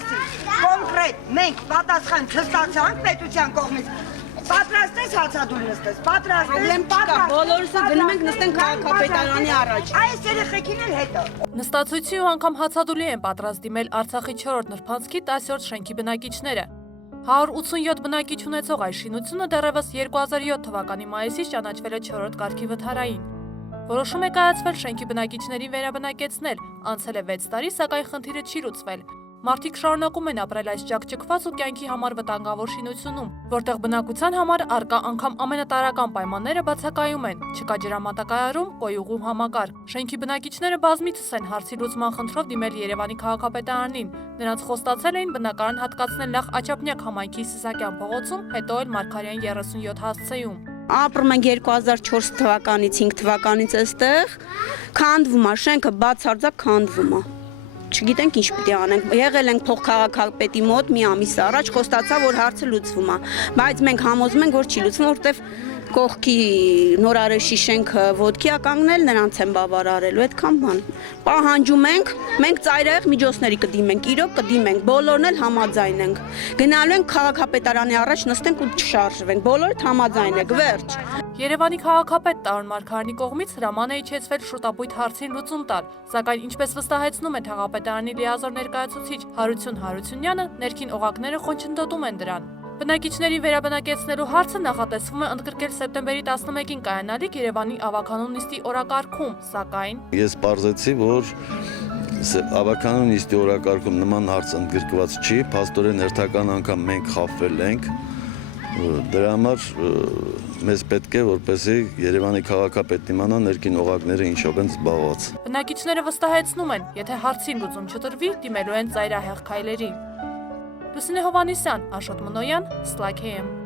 մասի կոնկրետ մենք պատասխան չստացանք պետության կողմից, պատրաստ ես հացադուլ նստես, պատրաստ ես, Պրոբլեմ չկա, բոլորս գնում ենք նստենք քաղաքապետարանի առաջ։ Այս երեխեքին էլ հետո։ Նստացույցի ու անգամ հացադուլի են պատրաստ դիմել Արցախի 4-րդ նրբանցքի 10-րդ շենքի բնակիչները։ 187 բնակիչ ունեցող այս շինությունը դեռևս 2007 թվականի մայիսից ճանաչվել է 4-րդ կարգի վթարային։ Որոշում է կայացվել շենքի բնակիչներին վերաբնակեցնել, անցել է 6 տարի, սակայն խնդիրը չի լուծվել։ Մարդիկ շարունակում են ապրել այս ճակճկված ու կյանքի համար վտանգավոր շինությունում, որտեղ բնակության համար առկա անգամ ամենատարրական պայմանները բացակայում են, չկա ջրամատակարարում, կոյուղու համակարգ։ Շենքի բնակիչները բազմիցս են հարցի լուծման խնդրով դիմել Երևանի քաղաքապետարանին։ Նրանց խոստացել էին բնակարան հատկացնել նախ Աչափնյակ համայնքի Սիսակյան փողոցում, հետո էլ Մարգարյան 37 հասցեում։ Ապրում ենք 2004 թվականից 5 թվականից այստեղ, քանդվում է, շենքը բացարձակ քանդվում է։ Չգիտենք ինչ պիտի անենք։ Եղել ենք փոխքաղաքապետի մոտ մի ամիս առաջ, խոստացա, որ հարցը լուծվում է, բայց մենք համոզում ենք, որ չի լուծվում, որտեվ կողքի նորարեշի շենքը ոտքի է կանգնել, նրանց են բավարարելու, այդքան բան։ Պահանջում ենք, մենք ծայրահեղ միջոցների կդիմենք, իրոք կդիմենք, բոլորն էլ համաձայն ենք։ Գնալու ենք քաղաքապետարանի առաջ նստենք ու չշարժվենք, բոլորդ համաձայն եք, վերջ։ Երևանի քաղաքապետ Տարոն Մարգարյանի կողմից հրաման է իջեցվել շուտապույտ հարցին լուծում տալ, սակայն ինչպես վստահեցնում է քաղաքապետարանի լիազոր ներկայացուցիչ Հարություն Հարությունյանը, ներքին օղակները խոչընդոտում են դրան։ Բնակիչներին վերաբնակեցնելու հարցը նախատեսվում է ընդգրկել սեպտեմբերի 11-ին կայանալիք Երևանի ավականուն նիստի օրակարգում, սակայն Ես պարզեցի, որ ավականուն նիստի օրակարգում նման հարց ընդգրկված չի, փաստորեն հերթական անգամ մենք խաբվել ենք, դրա համար մեզ պետք է, որպեսզի Երևանի քաղաքապետն իմանա ներքին օղակները ինչով են զբաղված։ Բնակիչները վստահեցնում են, եթե հարցին լուծում չտրվի, դիմելու են ծայրահեղ քայլերի։ Լուսինե Հովհաննիսյան, Աշոտ Մնոյան, Slack AM։